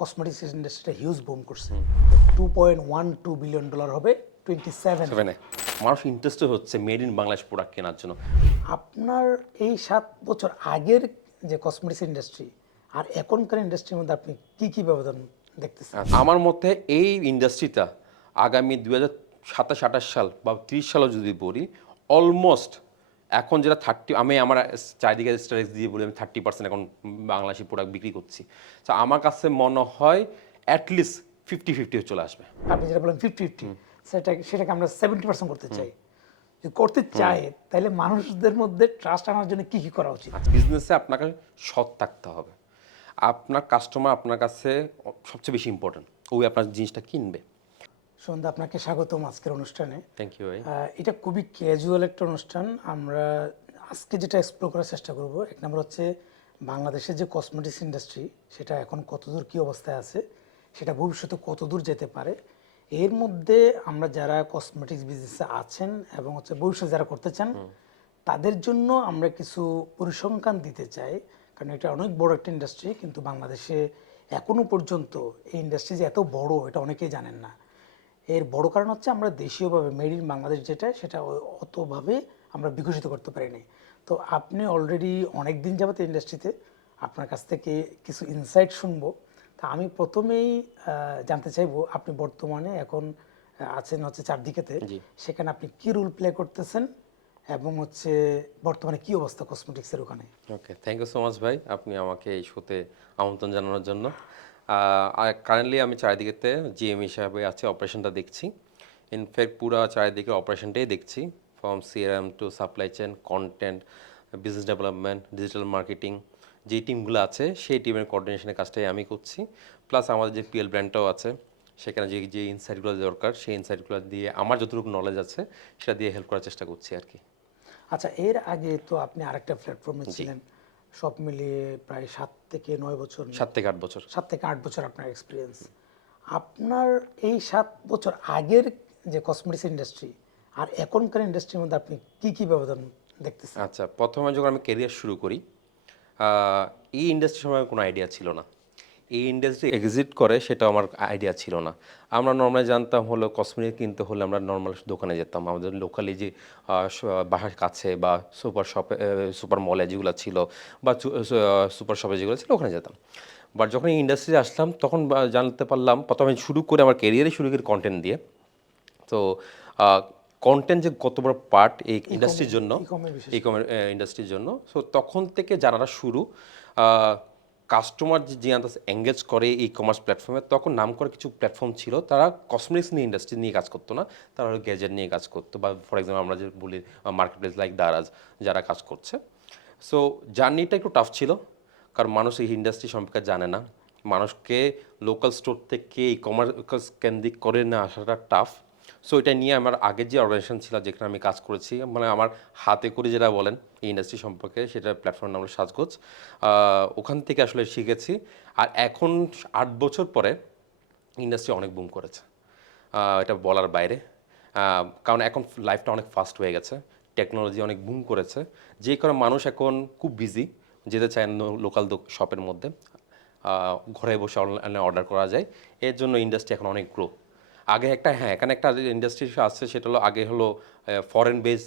Cosmetics ইন্ডাস্ট্রিটা huge broom করছে। $2.12 billion হবে 27 সেভেনে মানুষ ইন্টারেস্টেড হচ্ছে মেড ইন বাংলাদেশ প্রোডাক্ট কেনার জন্য। আপনার এই 7 বছর আগের যে কসমেটিক্স ইন্ডাস্ট্রি আর এখনকার ইন্ডাস্ট্রির মধ্যে আপনি কি ব্যবধান দেখতেছেন? আমার মতে এই ইন্ডাস্ট্রিটা আগামী 2027-28 সাল বা 30 সালও যদি বলি, অলমোস্ট এখন যেটা 30, আমি আমার চারিদিকে স্ট্যাটিস্টিক্স দিয়ে বলি আমি 30% এখন বাংলাদেশি প্রোডাক্ট বিক্রি করছি। তো আমার কাছে মনে হয় অ্যাটলিস্ট 50-50 চলে আসবে। আপনি যেটা বলেন 50-50, সেটাকে আমরা 70% করতে চাই। যদি করতে চাই তাহলে মানুষদের মধ্যে ট্রাস্ট আনার জন্য কি করা উচিত? বিজনেসে আপনাকে সৎ থাকতে হবে। আপনার কাস্টমার আপনার কাছে সবচেয়ে বেশি ইম্পর্টেন্ট, ওই আপনার জিনিসটা কিনবে। সন্ধ্যা, আপনাকে স্বাগতম আজকের অনুষ্ঠানে। থ্যাংক ইউ ভাই। এটা খুবই ক্যাজুয়াল একটা অনুষ্ঠান। আমরা আজকে যেটা এক্সপ্লোর করার চেষ্টা করব, এক নম্বর হচ্ছে বাংলাদেশের যে কসমেটিক্স ইন্ডাস্ট্রি সেটা এখন কতদূর কী অবস্থায় আছে, সেটা ভবিষ্যতে কতদূর যেতে পারে। এর মধ্যে আমরা যারা কসমেটিক্স বিজনেসে আছেন এবং হচ্ছে ভবিষ্যতে যারা করতে চান তাদের জন্য আমরা কিছু পরিসংখ্যান দিতে চাই, কারণ এটা অনেক বড় একটা ইন্ডাস্ট্রি, কিন্তু বাংলাদেশে এখনো পর্যন্ত এই ইন্ডাস্ট্রি যে এত বড় এটা অনেকেই জানেন না। এর বড় কারণ হচ্ছে আমরা দেশীয়ভাবে মেড ইন বাংলাদেশ যেটা, সেটা অতভাবে আমরা বিকশিত করতে পারিনি। তো আপনি অলরেডি অনেক দিন যাবত ইন্ডাস্ট্রিতে, আপনার কাছ থেকে কিছু ইনসাইট শুনবো। তা আমি প্রথমেই জানতে চাইবো, আপনি বর্তমানে এখন আছেন হচ্ছে চারদিকেতে, সেখানে আপনি কি রোল প্লে করতেছেন এবং হচ্ছে বর্তমানে কি অবস্থা কসমেটিক্সের ওখানে? ওকে, থ্যাংক ইউ সো মাচ ভাই, আপনি আমাকে এই শোতে আমন্ত্রণ জানানোর জন্য। কারেন্টলি আমি চারিদিকেতে জিএম হিসাবে আছি, অপারেশনটা দেখছি। ইনফ্যাক্ট পুরো চারিদিকে অপারেশনটাই দেখছি, from CRM to supply chain, content, business development, digital marketing, যে টিমগুলো আছে সেই টিমের কোঅর্ডিনেশনের কাজটাই আমি করছি। প্লাস আমাদের যে পিএল ব্র্যান্ডটাও আছে, সেখানে যে যে ইনসাইটগুলো দরকার সেই ইনসাইটগুলো দিয়ে আমার যতটুকু নলেজ আছে সেটা দিয়ে হেল্প করার চেষ্টা করছি আর কি। আচ্ছা, এর আগে তো আপনি আরেকটা প্ল্যাটফর্মে ছিলেন, সব মিলিয়ে প্রায় 7 থেকে 9 বছর, 7 থেকে 8 বছর। 7 থেকে 8 বছর আপনার এক্সপিরিয়েন্স। আপনার এই 7 বছর আগের যে কসমেটিক্স ইন্ডাস্ট্রি আর এখনকার ইন্ডাস্ট্রির মধ্যে আপনি কি ব্যবধান দেখতেছেন? আচ্ছা, প্রথমে যখন আমি কেরিয়ার শুরু করি, এই ইন্ডাস্ট্রির সময় কোনো আইডিয়া ছিল না। এই ইন্ডাস্ট্রি এক্সিট করে সেটাও আমার আইডিয়া ছিল না। আমরা নর্মালি জানতাম হলো কসমেটিক কিনতে হলে আমরা নর্মাল দোকানে যেতাম, আমাদের লোকালি যে বাসার কাছে বা সুপার শপে, সুপার মলে যেগুলো ছিল বা সুপার শপে যেগুলো ছিল ওখানে যেতাম। বাট যখন এই ইন্ডাস্ট্রি আসলাম তখন জানতে পারলাম, প্রথমে শুরু করে আমার কেরিয়ারে শুরু করি কন্টেন্ট দিয়ে। তো কন্টেন্ট যে কত বড় পার্ট এই ইন্ডাস্ট্রির জন্য, ই কমার্স ইন্ডাস্ট্রির জন্য। সো তখন থেকে জানাটা শুরু। কাস্টমার যে এঙ্গেজ করে ই কমার্স প্ল্যাটফর্মে, তখন নাম করা কিছু প্ল্যাটফর্ম ছিল, তারা কসমেটিক্স নিয়ে ইন্ডাস্ট্রি নিয়ে কাজ করতো না, তারা গ্যাজেট নিয়ে কাজ করতো, বা ফর এক্সাম্পল আমরা যে বলি মার্কেট প্লেস লাইক দারাজ যারা কাজ করছে। সো জার্নিটা একটু টাফ ছিল, কারণ মানুষ এই ইন্ডাস্ট্রি সম্পর্কে জানে না। মানুষকে লোকাল স্টোর থেকে ই কমার্স কেন্দ্রিক করে না আসাটা টাফ। সো এটা নিয়ে আমার আগের যে অর্গানাইজেশন ছিল যেখানে আমি কাজ করেছি, মানে আমার হাতে করে যেটা বলেন এই ইন্ডাস্ট্রি সম্পর্কে, সেটা প্ল্যাটফর্ম নাম হলো সাজগোজ। ওখান থেকে আসলে শিখেছি। আর এখন 8 বছর পরে ইন্ডাস্ট্রি অনেক বুম করেছে, এটা বলার বাইরে। কারণ এখন লাইফটা অনেক ফাস্ট হয়ে গেছে, টেকনোলজি অনেক বুম করেছে, যে কারণে মানুষ এখন খুব বিজি, যেতে চায় লোকাল শপের মধ্যে, ঘরে বসে অনলাইনে অর্ডার করা যায়। এর জন্য ইন্ডাস্ট্রি এখন অনেক গ্রো। আগে একটা, হ্যাঁ, এখানে একটা ইন্ডাস্ট্রি আছে, সেটা হলো আগে হলো ফরেন বেস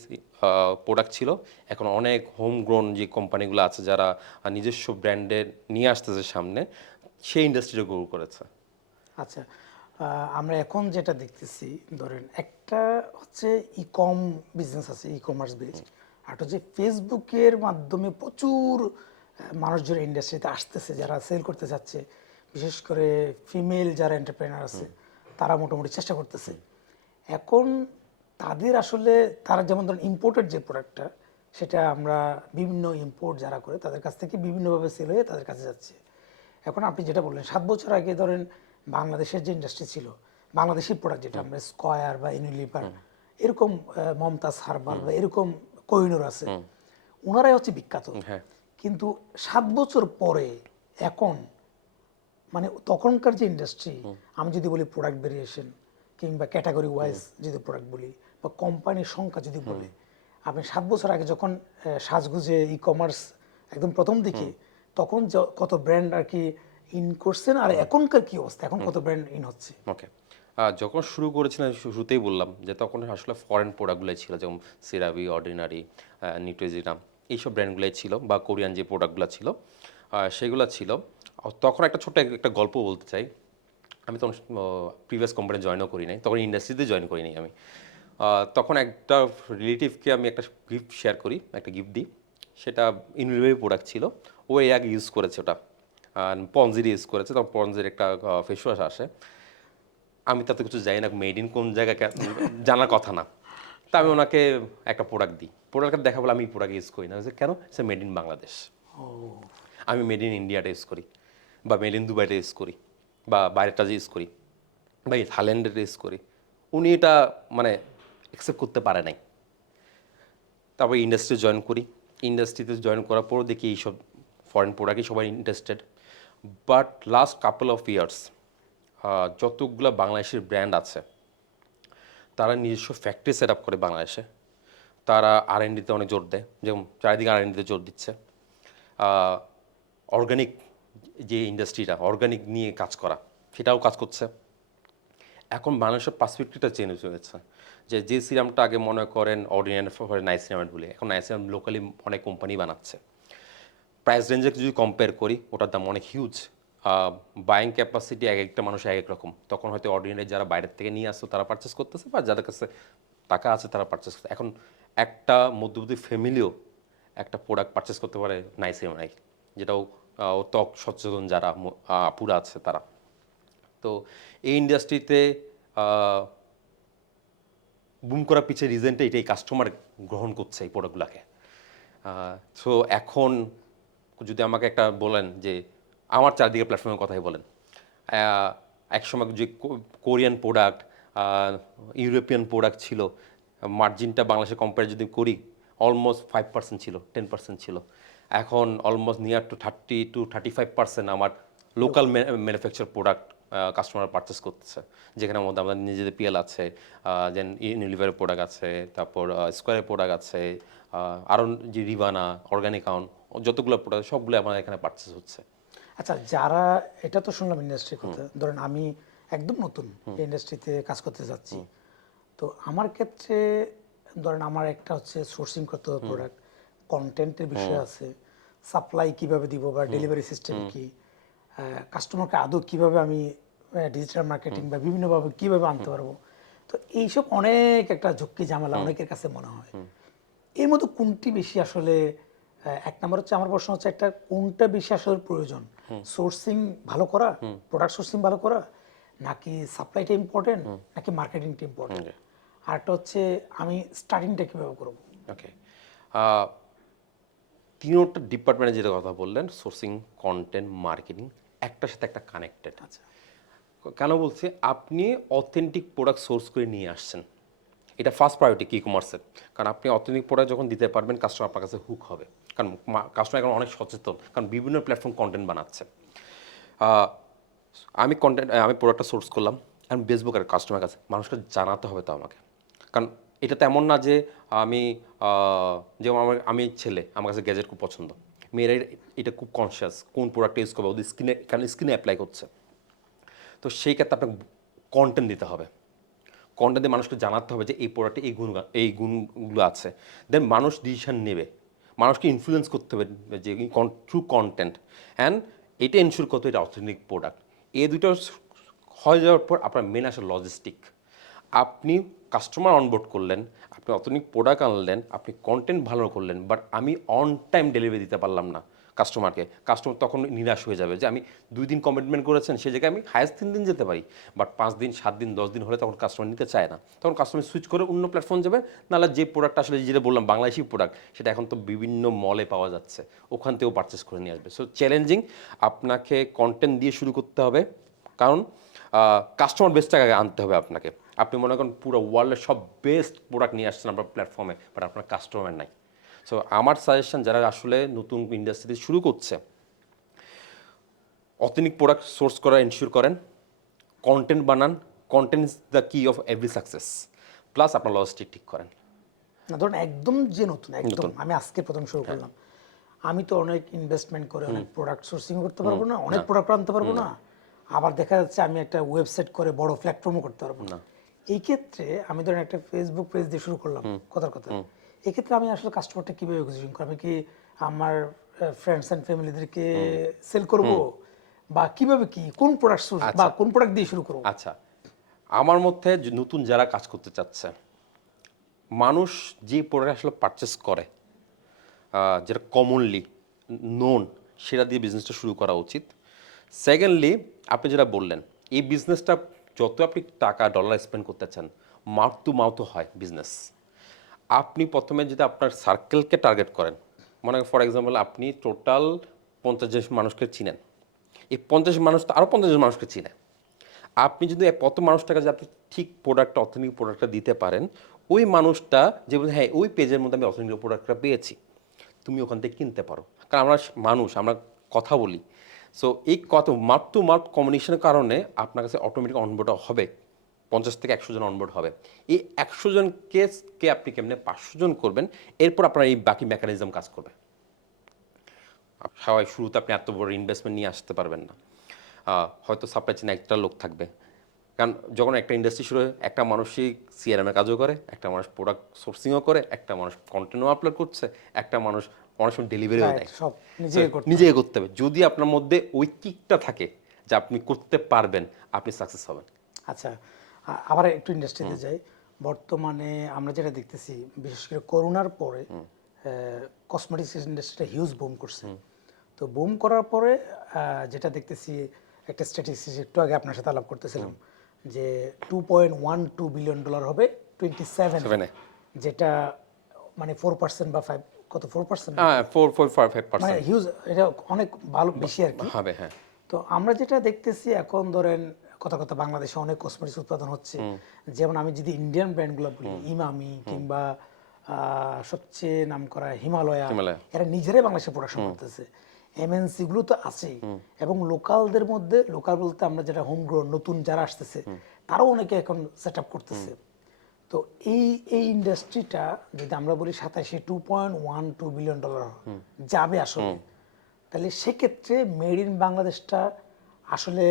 প্রোডাক্ট ছিল। এখন অনেক হোম গ্রোন যে কোম্পানিগুলো আছে যারা নিজস্ব ব্র্যান্ডের নিয়ে আসতেছে সামনে, সেই ইন্ডাস্ট্রিটা গ্রো করেছে। আচ্ছা, আমরা এখন যেটা দেখতেছি, ধরেন একটা হচ্ছে ই-কম বিজনেস আছে, ই কমার্স বেসড, আর হচ্ছে ফেসবুকের মাধ্যমে প্রচুর মানুষজন ইন্ডাস্ট্রিতে আসতেছে যারা সেল করতে যাচ্ছে, বিশেষ করে ফিমেল যারা এন্টারপ্রেনার আছে তারা মোটামুটি চেষ্টা করতেছে। এখন তাদের আসলে, তারা যেমন ধরেন ইম্পোর্টেড যে প্রোডাক্টটা, সেটা আমরা বিভিন্ন ইম্পোর্ট যারা করে তাদের কাছ থেকে বিভিন্নভাবে সেল হয়ে তাদের কাছে যাচ্ছে। এখন আপনি যেটা বললেন 7 বছর আগে ধরেন বাংলাদেশের যে ইন্ডাস্ট্রি ছিল, বাংলাদেশি প্রোডাক্ট যেটা আমরা স্কয়ার বা ইউনিলিভার, এরকম মমতাজ হার্বাল বা এরকম কোহিনুর আছে, ওনারাই হচ্ছে বিখ্যাত। কিন্তু 7 বছর পরে এখন, মানে তখনকার যে ইন্ডাস্ট্রি, আমি যদি বলি প্রোডাক্ট ভেরিয়েশন কিংবা ক্যাটাগরি ওয়াইজ যদি প্রোডাক্ট বলি বা কোম্পানির সংখ্যা যদি বলি, আপনি 7 বছর আগে যখন সাজগুজে ই কমার্স একদম প্রথম দিকে, তখন কত ব্র্যান্ড আর কি ইন করছেন, আর এখনকার কি অবস্থা, এখন কত ব্র্যান্ড ইন হচ্ছে? ওকে, যখন শুরু করেছিলাম শুরুতেই বললাম যে তখন আসলে ফরেন প্রোডাক্টগুলোই ছিল, যেমন সিরাভি, অর্ডিনারি, নিউট্রিজিনা, এইসব ব্র্যান্ডগুলোই ছিল, বা কোরিয়ান যে প্রোডাক্টগুলো ছিল সেগুলো ছিল। তখন একটা ছোট্ট একটা গল্প বলতে চাই। আমি তখন প্রিভিয়াস কোম্পানি জয়েনও করি নাই, তখন ইন্ডাস্ট্রিতে জয়েন করি নাই আমি। তখন একটা রিলেটিভকে আমি একটা গিফট শেয়ার করি, একটা গিফট দিই। সেটা ইনভিভেরি প্রোডাক্ট ছিল, ও এর আগে ইউজ করেছে ওটা, পনজির ইউজ করেছে। তখন পনজির একটা ফেস ওয়াশ আসে, আমি তাতে কিছু জানি না, মেড ইন কোন জায়গায় জানার কথা না। তা আমি ওনাকে একটা প্রোডাক্ট দিই, প্রোডাক্ট দেখা বলে আমি এই প্রোডাক্ট ইউজ করি না। কেন? সে মেড ইন বাংলাদেশ, আমি মেড ইন ইন্ডিয়াটা ইউজ করি, বা মেড ইন দুবাইটা ইউজ করি, বা বাইরেটা ইউজ করি, বা থাইল্যান্ডের ইউজ করি। উনি এটা মানে অ্যাকসেপ্ট করতে পারে নাই। তারপর ইন্ডাস্ট্রি জয়েন করি, ইন্ডাস্ট্রিতে জয়েন করার পরও দেখি এইসব ফরেন প্রোডাক্টই সবাই interested. But last couple of years যতগুলো বাংলাদেশের ব্র্যান্ড আছে তারা নিজস্ব ফ্যাক্টরি সেট আপ করে বাংলাদেশে। তারা R&Dতে অনেক জোর দেয়, যেমন চারিদিকে R&Dতে জোর দিচ্ছে। অর্গানিক যে ইন্ডাস্ট্রিটা, অর্গানিক নিয়ে কাজ করা, সেটাও কাজ করছে। এখন বাংলাদেশের পার্সপেক্টিভটা চেঞ্জ হয়েছে, যে সিরামটা আগে মনে করেন অর্ডিনারি ফর নাইসিনামেন্ট বলে, এখন নাইসিনাম লোকালি অনেক কোম্পানি বানাচ্ছে। প্রাইস রেঞ্জে যদি কম্পেয়ার করি, ওটার দাম অনেক হিউজ। বাইং ক্যাপাসিটি এক একটা মানুষ এক এক রকম। তখন হয়তো অর্ডিনারি যারা বাইরের থেকে নিয়ে আসতো তারা পারচেস করতেছে, বা যাদের কাছে টাকা আছে তারা পারচেস করছে। এখন একটা মধ্যবিত্ত ফ্যামিলিও একটা প্রোডাক্ট পারচেস করতে পারে নাইসিনামাইড, যেটাও ত্বক সচেতন যারা আপুরা আছে তারা। তো এই ইন্ডাস্ট্রিতে বুম করার পিছিয়ে রিজনটা এটাই, কাস্টমার গ্রহণ করছে এই প্রোডাক্টগুলোকে। সো এখন যদি আমাকে একটা বলেন যে আমার চারদিকে প্ল্যাটফর্মের কথাই বলেন, একসময় যে কোরিয়ান প্রোডাক্ট, ইউরোপিয়ান প্রোডাক্ট ছিল, মার্জিনটা বাংলাদেশে কম্পেয়ার যদি করি অলমোস্ট 5% ছিল, 10% ছিল। এখন অলমোস্ট নিয়ার টু 30-35% আমার local manufacture product customer purchase করতেছে, যেখানে মধ্যে আমাদের নিজেদের পিএল আছে, দেন ইউনিলিভারের প্রোডাক্ট আছে, তারপর স্কোয়ারের প্রোডাক্ট আছে, আরও যে রিভানা, অর্গানিক আউন, যতগুলো প্রোডাক্ট সবগুলো আমাদের এখানে পারচেস হচ্ছে। আচ্ছা, যারা, এটা তো শুনলাম ইন্ডাস্ট্রির কথা, ধরেন আমি একদম নতুন ইন্ডাস্ট্রিতে কাজ করতে যাচ্ছি, তো আমার ক্ষেত্রে ধরেন আমার একটা হচ্ছে সোর্সিং করতে হবে প্রোডাক্ট, কন্টেন্টের বিষয় আছে, সাপ্লাই কিভাবে দিব বা ডেলিভারি সিস্টেম কি, কাস্টমারকে আদৌ কিভাবে আমি ডিজিটাল মার্কেটিং বা বিভিন্নভাবে কিভাবে আনতে পারবো, তো এইসব অনেক একটা ঝক্কি ঝামেলা অনেকের কাছে মনে হয়। এর মধ্যে কোনটি বেশি আসলে, এক নম্বর হচ্ছে আমার প্রশ্ন হচ্ছে, একটা কোনটা বেশি আসলে প্রয়োজন, সোর্সিং ভালো করা, প্রোডাক্ট সোর্সিং ভালো করা, নাকি সাপ্লাইটা ইম্পর্টেন্ট, নাকি মার্কেটিংটা ইম্পর্টেন্ট, আর একটা হচ্ছে আমি স্টার্টিংটা কীভাবে করবো? ওকে, তিনোটা ডিপার্টমেন্টে যেটা কথা বললেন, সোর্সিং, কন্টেন্ট, মার্কেটিং, একটার সাথে একটা কানেক্টেড। আচ্ছা, কেন বলছি? আপনি অথেন্টিক প্রোডাক্ট সোর্স করে নিয়ে আসছেন, এটা ফার্স্ট প্রায়োরিটি ই কমার্সের। কারণ আপনি অথেন্টিক প্রোডাক্ট যখন দিতে পারবেন, কাস্টমার আপনার কাছে হুক হবে। কারণ কাস্টমার এখন অনেক সচেতন, কারণ বিভিন্ন প্ল্যাটফর্ম কন্টেন্ট বানাচ্ছে। আমি প্রোডাক্টটা সোর্স করলাম, আমি বেচবো আর কাস্টমার কাছে, মানুষকে জানাতে হবে তো আমাকে। কারণ এটা তেমন না যে যেমন আমি ছেলে, আমার কাছে গ্যাজেট খুব পছন্দ, মেয়েরা এটা খুব কনসিয়াস কোন প্রোডাক্টটা ইউজ করবে, ওদের স্কিনে, কারণ স্কিনে অ্যাপ্লাই করছে। তো সেই ক্ষেত্রে আপনাকে কন্টেন্ট দিতে হবে, কন্টেন্ট দিয়ে মানুষকে জানাতে হবে যে এই প্রোডাক্টে এই গুণগুলো আছে। দেন মানুষ ডিসিশন নেবে, মানুষকে ইনফ্লুয়েন্স করতে হবে যে থ্রু কন্টেন্ট, অ্যান্ড এটা এনশিওর করতে এটা অথেন্টিক প্রোডাক্ট। এই দুটো হয়ে যাওয়ার পর আপনার মেন আসে লজিস্টিক। আপনি কাস্টমার অনবোর্ড করলেন, আপনি অথেন্টিক প্রোডাক্ট আনলেন, আপনি কন্টেন্ট ভালো করলেন, বাট আমি অন টাইম ডেলিভারি দিতে পারলাম না কাস্টমারকে, কাস্টমার তখন নিরাশ হয়ে যাবে যে আমি 2 দিন কমিটমেন্ট করেছেন, সেই জায়গায় আমি হায়েস্ট 3 দিন যেতে পারি, বাট 5 দিন, 7 দিন, 10 দিন হলে তখন কাস্টমার নিতে চায় না। তখন কাস্টমার সুইচ করে অন্য প্ল্যাটফর্ম যাবে, নাহলে যে প্রোডাক্ট আসলে যেটা বললাম বাংলাদেশি প্রোডাক্ট, সেটা এখন তো বিভিন্ন মলে পাওয়া যাচ্ছে, ওখান থেকেও পারচেস করে নিয়ে আসবে। সো চ্যালেঞ্জিং, আপনাকে কন্টেন্ট দিয়ে শুরু করতে হবে, কারণ কাস্টমার বেস্ট টাকা আনতে হবে আপনাকে। আপনি মনে করেন পুরো ওয়ার্ল্ডের সব বেস্ট প্রোডাক্ট নিয়ে আসছেন আপনার প্ল্যাটফর্মে, বাট আপনার কাস্টমার নাই। সো আমার সাজেশন, যারা আসলে নতুন ইন্ডাস্ট্রিতে শুরু করছে, অথেন্টিক প্রোডাক্ট সোর্স করা এনশিওর করেন, কন্টেন্ট বানান, কন্টেন্ট ইজ দ্য কি অফ এভরি সাকসেস, প্লাস আপনার লজিস্টিক ঠিক করেন। না ধরুন একদম যে নতুন, একদম আমি আজকে প্রথম শুরু করলাম, আমি তো অনেক ইনভেস্টমেন্ট করে অনেক প্রোডাক্ট সোর্সিং করতে পারবো না, অনেক প্রোডাক্ট আনতে পারবো না, আবার দেখা যাচ্ছে আমি একটা ওয়েবসাইট করে বড় প্ল্যাটফর্মও করতে পারবো না। এই ক্ষেত্রে আমি ধরেন একটা ফেসবুক পেজ দিয়ে শুরু করলাম, কথার কথা, এই ক্ষেত্রে আমি আসলে কাস্টমারটা কিভাবে অ্যাকুইজিশন করব? আমি কি আমার ফ্রেন্ডস এন্ড ফ্যামিলিদেরকে সেল করব, বা কিভাবে, কি কোন প্রোডাক্ট সোর্স বা কোন প্রোডাক্ট দিয়ে শুরু করব? আচ্ছা, আমার মধ্যে যে নতুন যারা কাজ করতে চাচ্ছে, মানুষ যে প্রোডাক্ট আসলে পারচেস করে, যেটা কমনলি নোন, সেটা দিয়ে বিজনেসটা শুরু করা উচিত। সেকেন্ডলি, আপনি যেটা বললেন, এই বিজনেসটা যত আপনি টাকা ডলার স্পেন্ড করতে চান, মাউথ টু মাউথ হয় বিজনেস। আপনি প্রথমে যদি আপনার সার্কেলকে টার্গেট করেন, মনে ফর এক্সাম্পল আপনি টোটাল 50 জন মানুষকে চিনেন, এই 50 মানুষ তো আরও 50 জন মানুষকে চিনে। আপনি যদি প্রথম মানুষটাকে যে আপনি ঠিক প্রোডাক্টটা, অথেন্টিক প্রোডাক্টটা দিতে পারেন, ওই মানুষটা যে বলে হ্যাঁ ওই পেজের মধ্যে আমি অথেন্টিক প্রোডাক্টটা পেয়েছি, তুমি ওখান থেকে কিনতে পারো। কারণ আমরা মানুষ, আমরা কথা বলি। সো এই কত মাউথ টু মাউথ কমিউনিকেশনের কারণে আপনার কাছে অটোমেটিক অনবোর্ড হবে, 50 থেকে 100 জন অনবোর্ড হবে। এই 100 জনকে আপনি কেমনে 500 জন করবেন, এরপর আপনার এই বাকি মেকানিজম কাজ করবে। সবাই শুরুতে আপনি এত বড় ইনভেস্টমেন্ট নিয়ে আসতে পারবেন না। হয়তো সাপ্লাই চেনে একটা লোক থাকবে, কারণ যখন একটা ইন্ডাস্ট্রি শুরু হয়, একটা মানুষই সিআরএমের কাজও করে, একটা মানুষ প্রোডাক্ট সোর্সিংও করে, একটা মানুষ কন্টেন্টও আপলোড করছে, একটা মানুষ অনেক সময় ডেলিভারিও দেয়। সব নিজেই করতে নিজেই করতে হবে। যদি আপনার মধ্যে ওই কিকটা থাকে যে আপনি করতে পারবেন, আপনি সাকসেস হবেন। আচ্ছা, আবার একটু ইন্ডাস্ট্রিতে যাই। বর্তমানে আমরা যেটা দেখতেছি, বিশেষ করে করোনার পরে কসমেটিক্স ইন্ডাস্ট্রিটা হিউজ বুম করছে। তো বুম করার পরে যেটা দেখতেছি, একটা স্ট্যাটিস্টিক্স একটু আগে আপনার সাথে আলাপ করতেছিলাম, যে $2.12 বিলিয়ন হবে 27-এ, যেটা মানে 4% বা 5, কত 4%? হ্যাঁ, 4.5%। মানে হিউজ, এটা অনেক ভালো, বেশি আর কি হবে, হ্যাঁ। তো আমরা যেটা দেখতেছি এখন, ধরেন কথা কথা বাংলাদেশে অনেক কসমেটিক্স উৎপাদন হচ্ছে। যেমন আমি যদি ইন্ডিয়ান ব্র্যান্ডগুলো বলি, ইমামি কিংবা সবচেয়ে নামকরা হিমালয়া, এরা নিজেরাই বাংলাদেশে প্রোডাকশন করতেছে। এমএনসি গুলো তো আছেই, এবং লোকালদের মধ্যে, লোকাল বলতে আমরা যেটা হোম গ্রোন, নতুন যারা আসতেছে তারাও অনেকে এখন সেট আপ করতেছে। তো এই এই ইন্ডাস্ট্রিটা যদি আমরা বলি 27-এ $2.12 বিলিয়ন যাবে আসলে, তাহলে সেক্ষেত্রে মেড ইন বাংলাদেশটা আসলে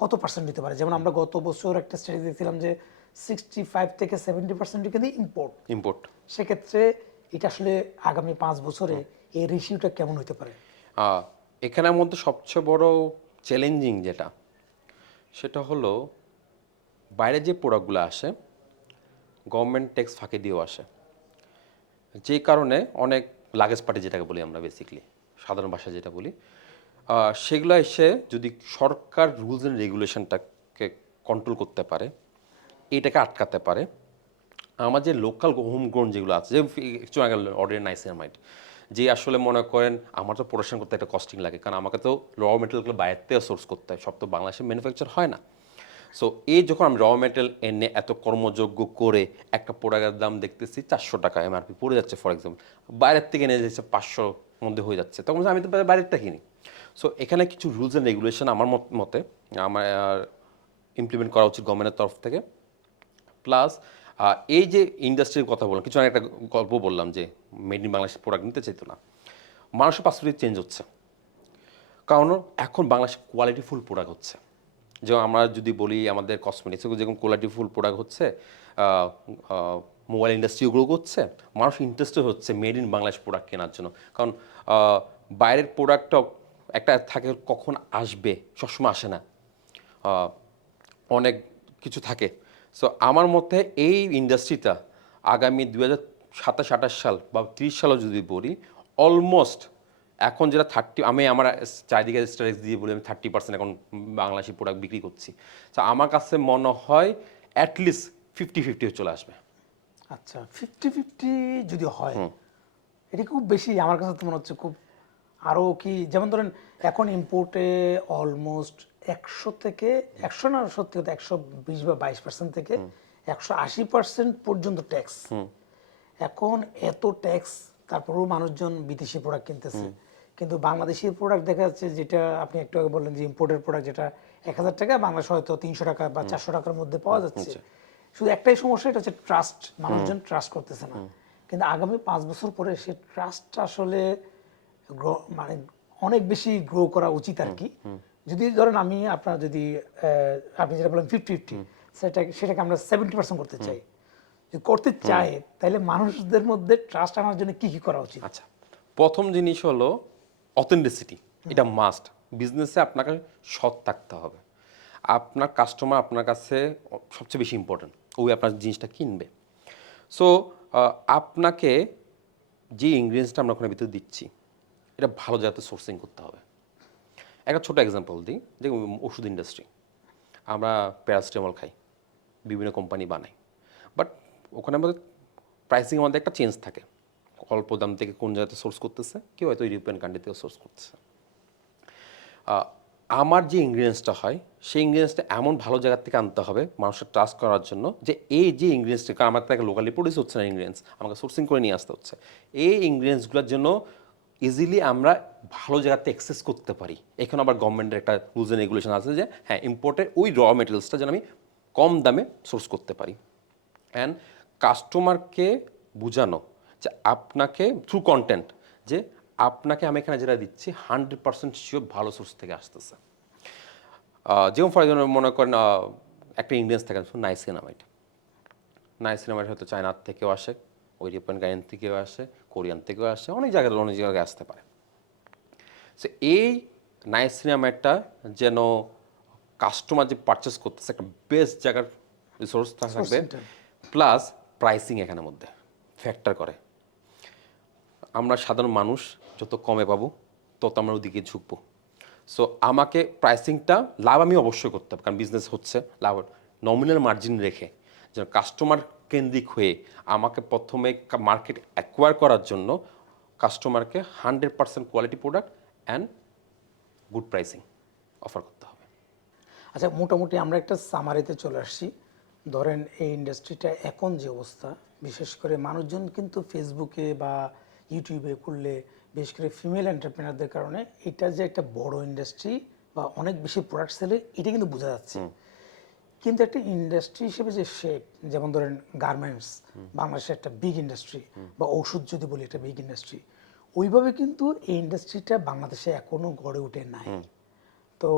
কত পার্সেন্ট হতে পারে? যেমন আমরা গত বছর একটা স্টাডি দেখছিলাম যে 65 থেকে 70% কিন্তু ইম্পোর্ট। সেক্ষেত্রে এটা আসলে আগামী 5 বছরে এই রেশিওটা কেমন হতে পারে? এখানের মধ্যে সবচেয়ে বড় চ্যালেঞ্জিং যেটা, সেটা হলো বাইরে যে প্রোডাক্টগুলো আসে, গভর্নমেন্ট ট্যাক্স ফাঁকি দিয়েও আসে, যে কারণে অনেক লাগেজ পার্টি, যেটাকে বলি আমরা বেসিকলি সাধারণ ভাষায় যেটা বলি, সেগুলো এসে যদি সরকার রুলস অ্যান্ড রেগুলেশনটাকে কন্ট্রোল করতে পারে, এটাকে আটকাতে পারে, আমার যে লোকাল হোম গ্রোন যেগুলো আছে, যে একটু আগে অর্ডিনারি নাইসিনামাইড, যে আসলে মনে করেন আমার তো প্রোডাকশন করতে একটা কস্টিং লাগে, কারণ আমাকে তো র মেটেরিয়ালগুলো বাইরের থেকে সোর্স করতে হয়, সব তো বাংলাদেশে ম্যানুফ্যাকচার হয় না। সো এই যখন আমি র মেটেরিয়াল এনে এত কর্মযোগ্য করে একটা প্রোডাক্টের দাম দেখতেছি 400 টাকা এমআরপি পড়ে যাচ্ছে, ফর এক্সাম্পল বাইরের থেকে এনে যাচ্ছে 500 মধ্যে হয়ে যাচ্ছে, তখন আমি তো বাইরেরটা কিনি। সো এখানে কিছু রুলস অ্যান্ড রেগুলেশন আমার মতে আমার ইমপ্লিমেন্ট করা উচিত গভর্নমেন্টের তরফ থেকে। প্লাস এই যে ইন্ডাস্ট্রির কথা বললাম, কিছু একটা গল্প বললাম যে মেড ইন বাংলাদেশ প্রোডাক্ট নিতে চাইতো না, মানুষের পার্সপেক্টিভ চেঞ্জ হচ্ছে, কারণ এখন বাংলাদেশে কোয়ালিটিফুল প্রোডাক্ট হচ্ছে। যেমন আমরা যদি বলি আমাদের কসমেটিক্স যেরকম কোয়ালিটিফুল প্রোডাক্ট হচ্ছে, মোবাইল ইন্ডাস্ট্রিগুলো করছে, মানুষ ইন্টারেস্টেড হচ্ছে মেড ইন বাংলাদেশ প্রোডাক্ট কেনার জন্য। কারণ বাইরের প্রোডাক্টটা একটা থাকে, কখন আসবে সবসময় আসে না, অনেক কিছু থাকে। সো আমার মতে এই ইন্ডাস্ট্রিটা আগামী 2027-28 সাল বা 30 সালও যদি বলি, অলমোস্ট এখন যেটা 30, আমি আমার চারিদিকে স্টাডিজ দিয়ে বলি আমি 30% এখন বাংলাদেশি প্রোডাক্ট বিক্রি করছি। তো আমার কাছে মনে হয় অ্যাটলিস্ট 50-50 চলে আসবে। আচ্ছা, 50-50 যদি হয়, এটা খুব বেশি আমার কাছে তো মনে হচ্ছে। খুব আরও কি, যেমন ধরেন এখন ইম্পোর্টে অলমোস্ট 100 থেকে 100 না, সত্যি কথা 120 বা 22% থেকে 180% পর্যন্ত ট্যাক্স। এখন এত ট্যাক্স, তারপরেও মানুষজন বিদেশি প্রোডাক্ট কিনতেছে, কিন্তু বাংলাদেশি প্রোডাক্ট দেখা যাচ্ছে, যেটা আপনি একটু আগে বললেন যে ইম্পোর্টের প্রোডাক্ট যেটা 1000 টাকা, বাংলাদেশে হয়তো 300 টাকা বা 400 টাকার মধ্যে পাওয়া যাচ্ছে। শুধু একটাই সমস্যা, এটা হচ্ছে ট্রাস্ট। মানুষজন ট্রাস্ট করতেছে না। কিন্তু আগামী 5 বছর পরে সে ট্রাস্টটা আসলে গ্রো মানে অনেক বেশি গ্রো করা উচিত আর কি। যদি ধরেন আমি আপনার যদি আপনি যেটা বলেন 50-50, সেটাকে আমরা 70% করতে চাই, যদি করতে চাই তাহলে মানুষদের মধ্যে ট্রাস্ট আনার জন্য কি কি করা উচিত? আচ্ছা, প্রথম জিনিস হলো অথেন্টিসিটি। এটা মাস্ট। বিজনেসে আপনাকে সৎ থাকতে হবে। আপনার কাস্টমার আপনার কাছে সবচেয়ে বেশি ইম্পর্টেন্ট, ওই আপনার জিনিসটা কিনবে। সো আপনাকে যে ইনগ্রিডিয়েন্টসটা আমরা ওখানে ভিতরে দিচ্ছি, এটা ভালো জায়গাতে সোর্সিং করতে হবে। একটা ছোট এক্সাম্পল দিই, যে ওষুধ ইন্ডাস্ট্রি, আমরা প্যারাসিটামল খাই, বিভিন্ন কোম্পানি বানায়, বাট ওখানে আমাদের প্রাইসিং আমাদের একটা চেঞ্জ থাকে, অল্প দাম থেকে কোন জায়গাতে সোর্স করতেছে, কেউ হয়তো ইউরোপিয়ান কান্ট্রি থেকে সোর্স করতেছে। আমার যে ইনগ্রিডিয়েন্টসটা হয়, সেই ইনগ্রিডিয়েন্টসটা এমন ভালো জায়গা থেকে আনতে হবে মানুষের ট্রাস্ট করার জন্য, যে এই যে ইনগ্রিডিয়েন্টসটা, কারণ আমার থেকে লোকালি প্রডিউস হচ্ছে না ইনগ্রিডিয়েন্টস, আমাকে সোর্সিং করে নিয়ে আসতে হচ্ছে, এই ইনগ্রিডিয়েন্টসগুলোর জন্য ইজিলি আমরা ভালো জায়গাতে অ্যাক্সেস করতে পারি। এখানে আবার গভর্নমেন্টের একটা রুলস অ্যান্ড রেগুলেশন আছে যে হ্যাঁ, ইম্পোর্টের ওই র মেটেরিয়ালসটা যেন আমি কম দামে সোর্স করতে পারি। অ্যান্ড কাস্টমারকে বোঝানো যে আপনাকে থ্রু কন্টেন্ট, যে আপনাকে আমি এখানে যেটা দিচ্ছি 100% শিওর ভালো সোর্স থেকে আসতেছে। যেমন ফর এক্সাম্পল মনে করেন একটা ইন্ডিয়ান্স থাকে নাইসিনামাইড। নাইসিনামাইড হয়তো চায়নার থেকেও আসে, ইউরোপিয়ান গাইন থেকেও আসে, কোরিয়ান থেকেও আসে, অনেক জায়গায় আসতে পারে। সো এই নাইসিনামাইডটা যেন কাস্টমার যে পারচেস করতেছে একটা বেস্ট জায়গার রিসোর্স থাকবে, Sourcing-টা। প্লাস প্রাইসিং এখানের মধ্যে ফ্যাক্টর করে। আমরা সাধারণ মানুষ যত কমে পাবো তত আমরা ওদিকে ঝুঁকবো। সো আমাকে প্রাইসিংটা লাভ আমি অবশ্যই করতে হবে, কারণ বিজনেস হচ্ছে লাভ, নমিনাল মার্জিন রেখে, যেন কাস্টমার কেন্দ্রিক হয়ে আমাকে প্রথমে মার্কেট অ্যাকোয়ার করার জন্য কাস্টমারকে 100% quality product and good pricing offer করতে হবে। আচ্ছা, মোটামুটি আমরা একটা সামারিতে চলে আসছি। ধরেন এই ইন্ডাস্ট্রিটা এখন যে অবস্থা, বিশেষ করে মানুষজন কিন্তু ফেসবুকে বা ইউটিউবে করলে, বিশেষ করে ফিমেল এন্টারপ্রেনারদের কারণে এটা যে একটা বড় ইন্ডাস্ট্রি বা অনেক বেশি প্রোডাক্ট সেলে, এটা কিন্তু বোঝা যাচ্ছে। কিন্তু একটা ইন্ডাস্ট্রি হিসেবে যে শেপ, যেমন ধরেন গার্মেন্টস বাংলাদেশের একটা বিগ ইন্ডাস্ট্রি, বা ওষুধ যদি বলি একটা বিগ ইন্ডাস্ট্রি, ওইভাবে কিন্তু এই ইন্ডাস্ট্রিটা বাংলাদেশে এখনো গড়ে ওঠে নাই। তো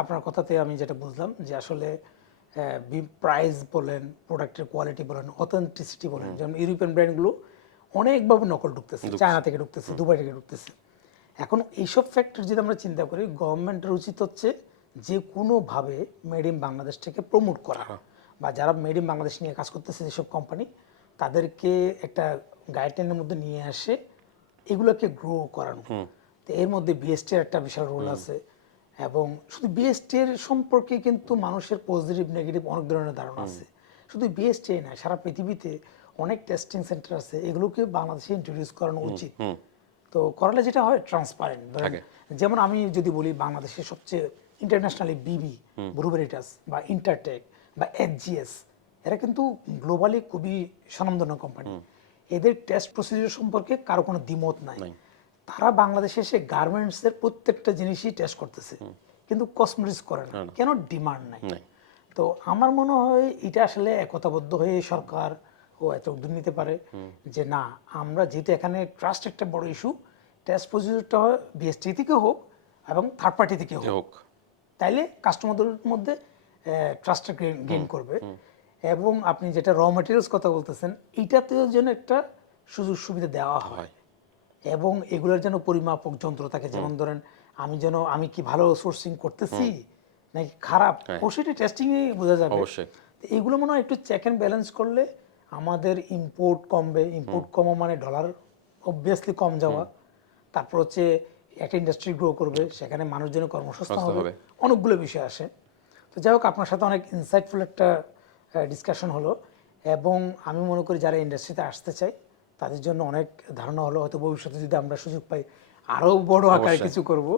আপনার কথাতে আমি যেটা বুঝলাম যে আসলে প্রাইস বলেন, প্রোডাক্টের কোয়ালিটি বলেন, অথেন্টিসিটি বলেন, যেমন ইউরোপিয়ান ব্র্যান্ডগুলো অনেকভাবে নকল ঢুকতেছে, চায়না থেকে ঢুকতেছে, দুবাই থেকে ঢুকতেছে। এখন এইসব ফ্যাক্টর যদি আমরা চিন্তা করি, গভর্নমেন্টের উচিত হচ্ছে যে কোনোভাবে মেড ইন বাংলাদেশ থেকে প্রমোট করা, বা যারা মেড ইন বাংলাদেশ নিয়ে কাজ করতেছে যেসব কোম্পানি, তাদেরকে একটা গাইডলাইনের মধ্যে নিয়ে আসে এগুলোকে গ্রো করানো। তো এর মধ্যে বিএসটি এর একটা বিশাল রোল আছে। এবং শুধু বিএসটি এর সম্পর্কে কিন্তু মানুষের পজিটিভ নেগেটিভ অনেক ধরনের ধারণা আছে। শুধু বিএসটি না, সারা পৃথিবীতে অনেক টেস্টিং সেন্টার আছে, এগুলোকে বাংলাদেশে ইন্ট্রোডিউস করানো উচিত। তো করালে যেটা হয় ট্রান্সপারেন্ট। যেমন আমি যদি বলি, বাংলাদেশের সবচেয়ে ইন্টারন্যাশনালি বিবি, ব্রুভেরিটাস বা ইন্টারটেক বা এফজিএস, এরা কিন্তু গ্লোবালি খুবই স্বনামধন্য কোম্পানি। এদের টেস্ট প্রসিডিউর সম্পর্কে কারো কোনো দ্বিমত নাই। তারা বাংলাদেশে এসে গার্মেন্টসের প্রত্যেকটা জিনিসই টেস্ট করতেছে, কিন্তু কসমেটিক্স করে না। কেন? ডিমান্ড নাই। তো আমার মনে হয় এটা আসলে একতাবদ্ধ হয়ে সরকার ও এত উদ্যোগ নিতে পারে যে না, আমরা যেহেতু এখানে ট্রাস্ট একটা বড় ইস্যু, টেস্ট প্রসিডিউরটা হয় বিএসটি থেকে হোক এবং থার্ড পার্টি থেকে হোক, তাইলে কাস্টমারদের মধ্যে ট্রাস্টটা গেইন করবে। এবং আপনি যেটা র ম্যাটেরিয়ালস কথা বলতেছেন, এইটাতেও যেন একটা সুযোগ সুবিধা দেওয়া হয়, এবং এগুলোর যেন পরিমাপক যন্ত্র থাকে। যেমন ধরেন আমি কি ভালো সোর্সিং করতেছি নাকি খারাপ, সেটা টেস্টিং এ বোঝা যাবে। এগুলো মনে হয় একটু চেক অ্যান্ড ব্যালেন্স করলে আমাদের ইম্পোর্ট কমবে। ইম্পোর্ট কমা মানে ডলার অবভিয়াসলি কম যাওয়া, তারপর হচ্ছে একটা ইন্ডাস্ট্রি গ্রো করবে, সেখানে মানুষজনের কর্মসংস্থান হবে, অনেকগুলো বিষয় আসে। তো যাই হোক, আপনার সাথে অনেক ইনসাইটফুল একটা ডিসকাশন হলো, এবং আমি মনে করি যারা ইন্ডাস্ট্রিতে আসতে চায় তাদের জন্য অনেক ধারণা হলো। হয়তো ভবিষ্যতে যদি আমরা সুযোগ পাই আরো বড় আকারে কিছু করব।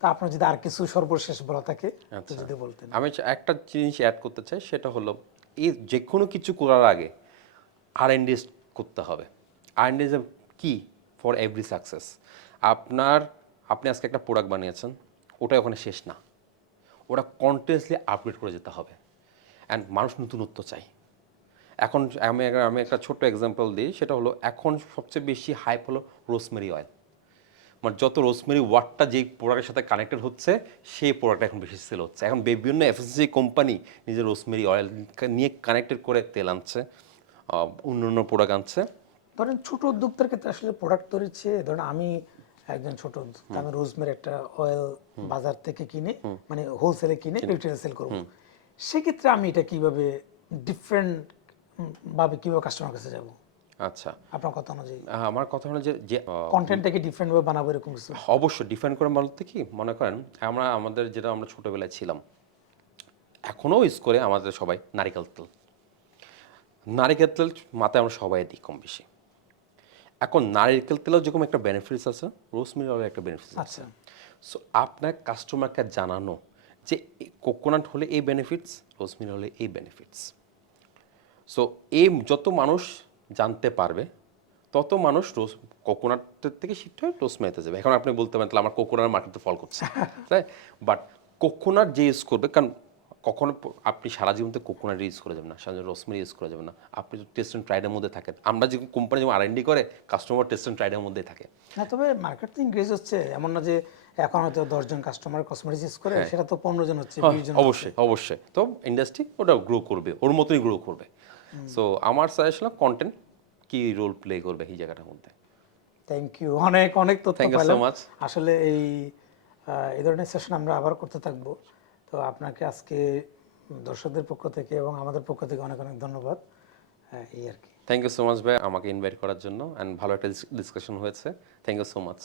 তা আপনার যদি আর কিছু সর্বশেষ বলা থাকে তো যদি বলতেন। আমি একটা জিনিস অ্যাড করতে চাই, সেটা হলো এই যে কোনো কিছু করার আগে R&D করতে হবে। R&D ইজ কি ফর এভরি সাকসেস। আপনি আজকে একটা প্রোডাক্ট বানিয়েছেন, ওটা ওখানে শেষ না, ওটা কন্টিনিউয়াসলি আপগ্রেড করে যেতে হবে। অ্যান্ড মানুষ নতুনত্ব চাই। এখন আমি একটা ছোট্ট এক্সাম্পল দিই, সেটা হলো এখন সবচেয়ে বেশি হাইপ হলো রোজমেরি অয়েল। মানে যত রোজমেরি ওয়াটটা যেই প্রোডাক্টের সাথে কানেক্টেড হচ্ছে সেই প্রোডাক্ট এখন বেশি সেল হচ্ছে। এখন বিভিন্ন এফএমসিজি কোম্পানি নিজের রোজমেরি অয়েল নিয়ে কানেক্টেড করে তেল আনছে, অন্য প্রোডাক্ট আনছে। ধরেন ছোট উদ্যোক্তার ক্ষেত্রে আসলে প্রোডাক্ট তৈরির চেয়ে ধরেন আমি একজন ছোট উদ্যোক্তা, আমি রোজমেরি একটা অয়েল বাজার থেকে কিনে মানে হোলসেলে কিনে রিটেল সেল করব, সেক্ষেত্রে আমি এটা কিভাবে ডিফারেন্ট ভাবে কিভাবে কাস্টমার কাছে যাব? আচ্ছা, আপনার কথা অনুযায়ী আমার কথা হলো যে যে কন্টেন্টটাকে ডিফারেন্ট ভাবে বানাবো এরকম কিছু? অবশ্যই ডিফাইন করে বলতে কি মনে করেন আমাদের যেটা আমরা ছোটবেলায় ছিলাম, এখনও ইউজ করে আমাদের সবাই নারিকেল তেল। নারিকেল তেল মাথায় আমরা সবাই দিই কম বেশি। এখন নারিকেল তেলেও যেরকম একটা বেনিফিটস আছে, রোজমেরি অয়েলের একটা বেনিফিটস আছে। আচ্ছা, সো আপনার কাস্টমারকে জানানো যে কোকোনাট হলে এই বেনিফিটস, রোজমেরি হলে এই বেনিফিটস। সো এই যত মানুষ জানতে পারবে তত মানুষ কোকোনাটের থেকে শিফট হয়ে রোজমেরিতে যাবে। এখন আপনি বলতে পারেন তাহলে আমার কোকোনাট মাটিতে ফল করছে, তাই? বাট কোকোনাট যে ইউজ করবে, কারণ কখনো আপনি সারা জীবন তো কোকোনাট ইউজ করে যাবেন না, সারা রোজমেরি ইউজ করে যাবেন না। আপনি তো টেস্ট অ্যান্ড ট্রাইডের মধ্যে থাকেন। আমরা যে কোম্পানি যেমন R&D করে, কাস্টমার টেস্ট অ্যান্ড ট্রাইডের মধ্যেই থাকে। না তবে মার্কেট তো ইনক্রিজ হচ্ছে, এমন না যে এখন হয়তো 10 জন কাস্টমার কসমেটিক্স ইউজ করে সেটা তো 15 জন হচ্ছে, 20 জন হচ্ছে। অবশ্যই অবশ্যই, তো ইন্ডাস্ট্রি ওটা গ্রো করবে, ওর মতোই গ্রো করবে। সো আমার সাজেশন কন্টেন্ট কি রোল প্লে করবে এই জায়গাটার মধ্যে। থ্যাংক ইউ, অনেক অনেক তথ্য Thank you so পেলাম। much. আসলে এই ধরনের সেশন আমরা আবার করতে থাকবো। তো আপনাকে আজকে দর্শকদের পক্ষ থেকে এবং আমাদের পক্ষ থেকে অনেক অনেক ধন্যবাদ। এই আর কি। থ্যাংক ইউ সো মাচ ভাই আমাকে ইনভাইট করার জন্য, অ্যান্ড ভালো একটা ডিসকাশন হয়েছে। Thank you so much.